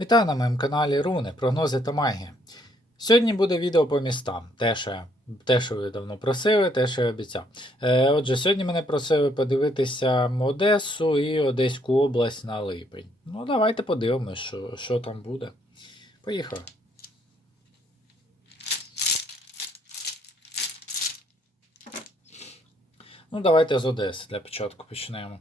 Вітаю на моєму каналі Руни, прогнози та магія. Сьогодні буде відео по містам. Те, що, я- те, що ви давно просили, те, що я обіцяв. Е, отже, сьогодні мене просили подивитися Одесу і Одеську область на липень. Ну, давайте подивимось, що, що там буде. Поїхали. Ну, давайте з Одеси для початку почнемо.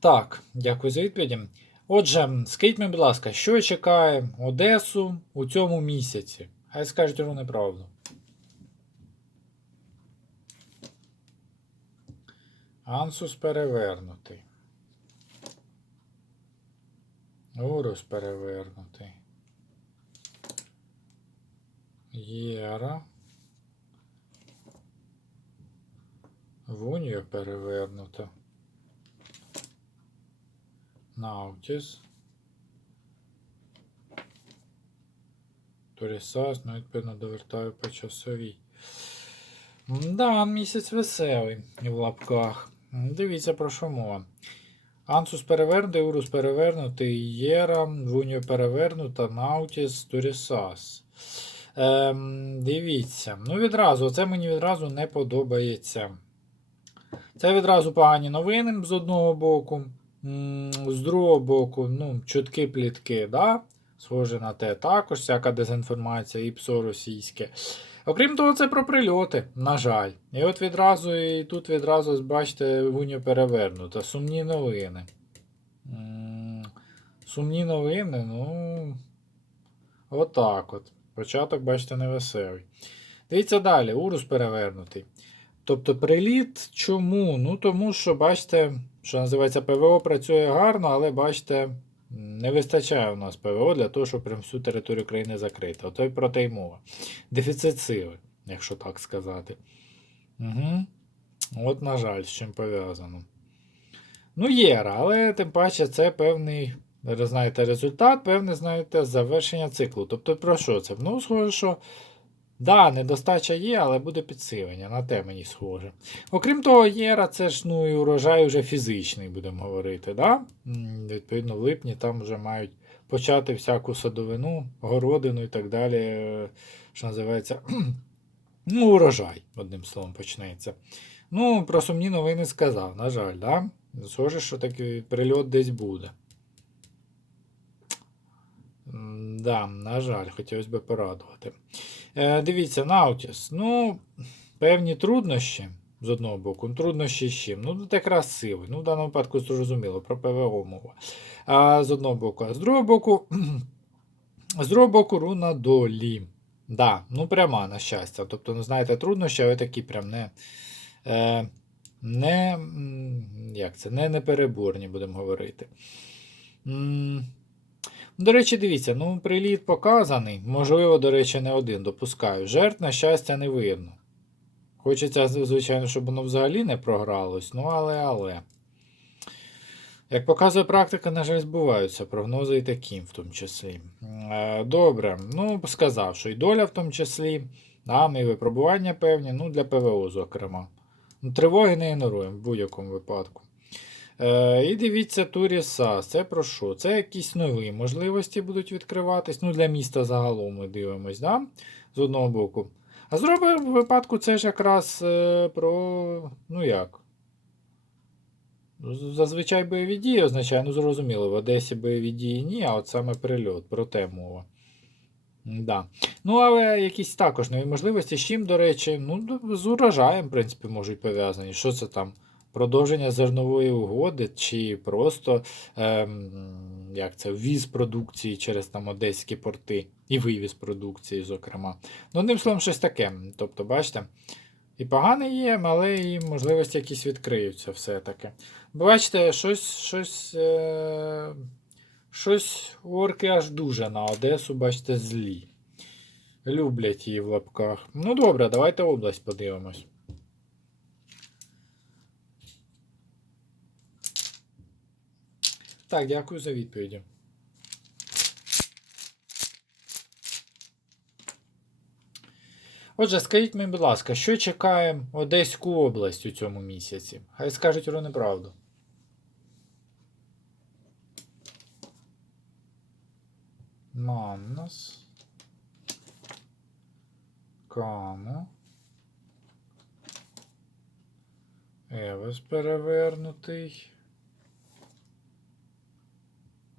Так, дякую за відповіді. Отже, скажіть мені, будь ласка, що чекає Одесу у цьому місяці? Хай скажуть вони правду. Ансус перевернутий. Урус перевернутий. Єра. Вуньо перевернута. Наутіс. Торісас, ну, відповідно, довертаю по часовій. Да, місяць веселий в лапках. Дивіться про що мова. Ансус перевернутий, Урус перевернутий, Єра, Вуньо перевернута, Наутіс, Торісас. Ем, дивіться. Ну, відразу, це мені відразу не подобається. Це відразу погані новини з одного боку. З другого боку, ну, чутки плітки, да? схоже на те, також всяка дезінформація і псо російське. Окрім того, це про прильоти, на жаль. І от відразу, і тут відразу, бачите, вуньо перевернуто. Сумні новини. Сумні новини, ну. Отак от. Початок, бачите, невеселий. Дивіться далі, урус перевернутий. Тобто приліт чому? Ну тому що, бачите, що називається ПВО працює гарно, але бачите, не вистачає у нас ПВО для того, щоб прям всю територію країни закрити. Ото й про й мова. Дефіцит сили, якщо так сказати. Угу. От, на жаль, з чим пов'язано. Ну, є, але тим паче це певний, знаєте, результат, певне, знаєте, завершення циклу. Тобто, про що це? Ну, схоже, що. Да, недостача є, але буде підсилення, на те мені схоже. Окрім того, єра, це ж ну, і урожай вже фізичний, будемо говорити. Да? Відповідно, в липні там вже мають почати всяку садовину, городину і так далі. е, Що називається, ну, урожай, одним словом, почнеться. Ну, про сумні новини сказав, на жаль, да? Схоже, що такий прильот десь буде. Да, на жаль, хотілося б порадувати. Е, дивіться, Наутіс. Ну, певні труднощі з одного боку. Труднощі з чим? Ну, тут якраз сили. Ну, в даному випадку зрозуміло, про ПВО мова. А, з одного боку. А з другого боку, з другого боку, руна долі. Да, ну пряма, на щастя. Тобто, ну, знаєте, труднощі, але такі прям не. Е, не, як це, не непереборні, будемо говорити. До речі, дивіться, ну приліт показаний. Можливо, до речі, не один допускаю. Жертв, на щастя, не видно. Хочеться, звичайно, щоб воно взагалі не програлось, ну але але. Як показує практика, на жаль, збуваються прогнози і такі, в тому числі. Е, Добре, ну сказав, що і доля в тому числі, да, і випробування певні, ну для ПВО, зокрема. Ну, Тривоги не ігноруємо в будь-якому випадку. Е, і дивіться, Туріса. Це про що? Це якісь нові можливості будуть відкриватись. Ну, для міста загалом ми дивимось, да? з одного боку. А з другого випадку це ж якраз е, про. Ну як? Зазвичай бойові дії означає, ну зрозуміло, в Одесі бойові дії ні, а от саме прильот, про те мова. Да. Ну, але якісь також нові можливості. З чим, до речі, ну, з урожаєм, в принципі, можуть пов'язані. Що це там? Продовження зернової угоди, чи просто ем, як це, ввіз продукції через там одеські порти і вивіз продукції, зокрема. Ну, одним словом, щось таке. Тобто, бачите, і погане є, але і можливості якісь відкриються все-таки. Бачите, щось, щось, е, щось орки аж дуже на Одесу, бачите, злі. Люблять її в лапках. Ну добре, давайте область подивимось. Так, дякую за відповіді. Отже, скажіть мені, будь ласка, що чекає Одеську область у цьому місяці? Хай скажуть вони правду. Маннас. Кану. Евес перевернутий.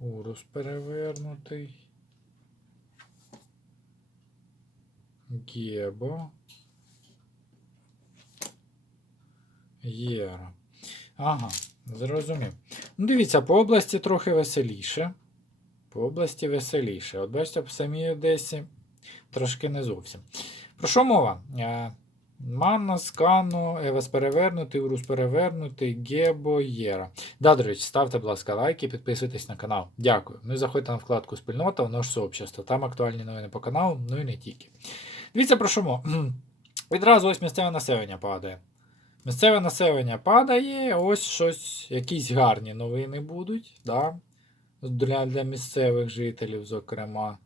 Урус перевернутий. Гебо. Єра. Ага, зрозумів. Ну, дивіться, по області трохи веселіше. По області веселіше. От бачите, по самій Одесі трошки не зовсім. Про що мова? Манна, Скану, Евес перевернутий, Урус перевернутий, Гебо, Єра. Да, до речі, ставте, будь ласка, лайки, підписуйтесь на канал. Дякую. Ну і заходьте на вкладку Спільнота, воно ж сообщество. Там актуальні новини по каналу, ну і не тільки. Дивіться про що. Відразу ось місцеве населення падає. Місцеве населення падає, ось щось, якісь гарні новини будуть, да? для, для місцевих жителів, зокрема.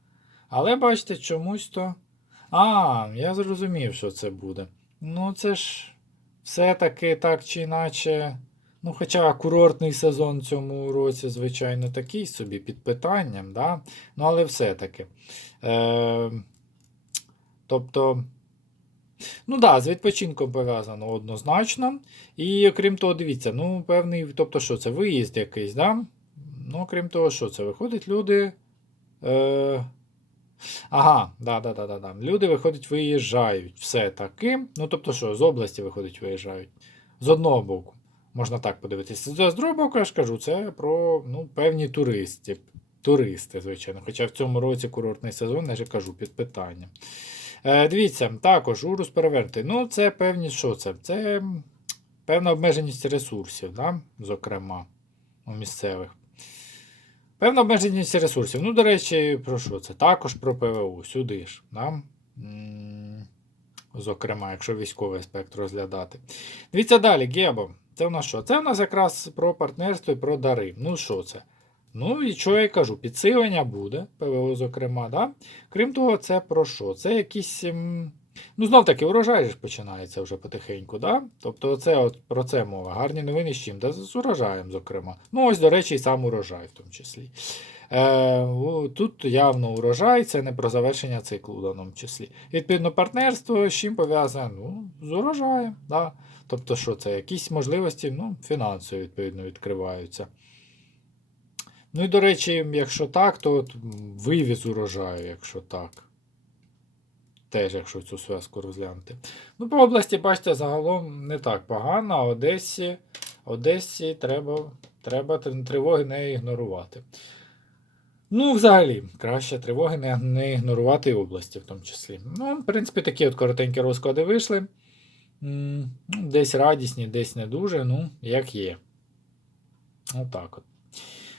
Але бачите, чомусь то. А, я зрозумів, що це буде. Ну, це ж все-таки так чи іначе. Ну, хоча курортний сезон цьому році, звичайно, такий собі під питанням, да? ну, але все-таки. Е, тобто. Ну да, з відпочинком пов'язано однозначно. І окрім того, дивіться, ну, певний, тобто, що це виїзд якийсь, да? Ну, окрім того, що це виходить, люди. Е... Ага, да, да, да, да, да. Люди, виходить, виїжджають все таки. Ну, тобто, що, з області виходить, виїжджають. З одного боку, можна так подивитися. З другого боку, я ж кажу, це про ну, певні туристи. Туристи, звичайно. Хоча в цьому році курортний сезон, я ж кажу, під питанням. Е, дивіться, також урус перевернутий. Ну, це певні, що це? Це певна обмеженість ресурсів, да? зокрема, у місцевих. Певна обмеженість ресурсів. Ну, до речі, про що це? Також про ПВО, сюди ж. Да? Зокрема, якщо військовий аспект розглядати. Дивіться далі, Гебо. Це в нас що? Це в нас якраз про партнерство і про дари. Ну, що це? Ну, і що я кажу, підсилення буде, ПВО, зокрема, да? Крім того, це про що? Це якісь. Ну, знов таки, урожай ж починається вже потихеньку, да? Тобто, це от про це мова. Гарні новини з чим? Та з урожаєм, зокрема. Ну, ось, до речі, і сам урожай в тому числі. Е, тут явно урожай, це не про завершення циклу в даному числі. Відповідно, партнерство з чим пов'язане? Ну, з урожаєм. Да? Тобто, що це? Якісь можливості ну, фінансові, відповідно, відкриваються. Ну і до речі, якщо так, то вивіз урожаю, якщо так. Теж, якщо цю зв'язку розглянути. Ну, по області, бачите, загалом не так погано, а Одесі, Одесі треба, треба тривоги не ігнорувати. Ну, взагалі, краще тривоги не, не ігнорувати і області в тому числі. Ну, в принципі, такі от коротенькі розклади вийшли. Ну, Десь радісні, десь не дуже, ну, як є. Отак от.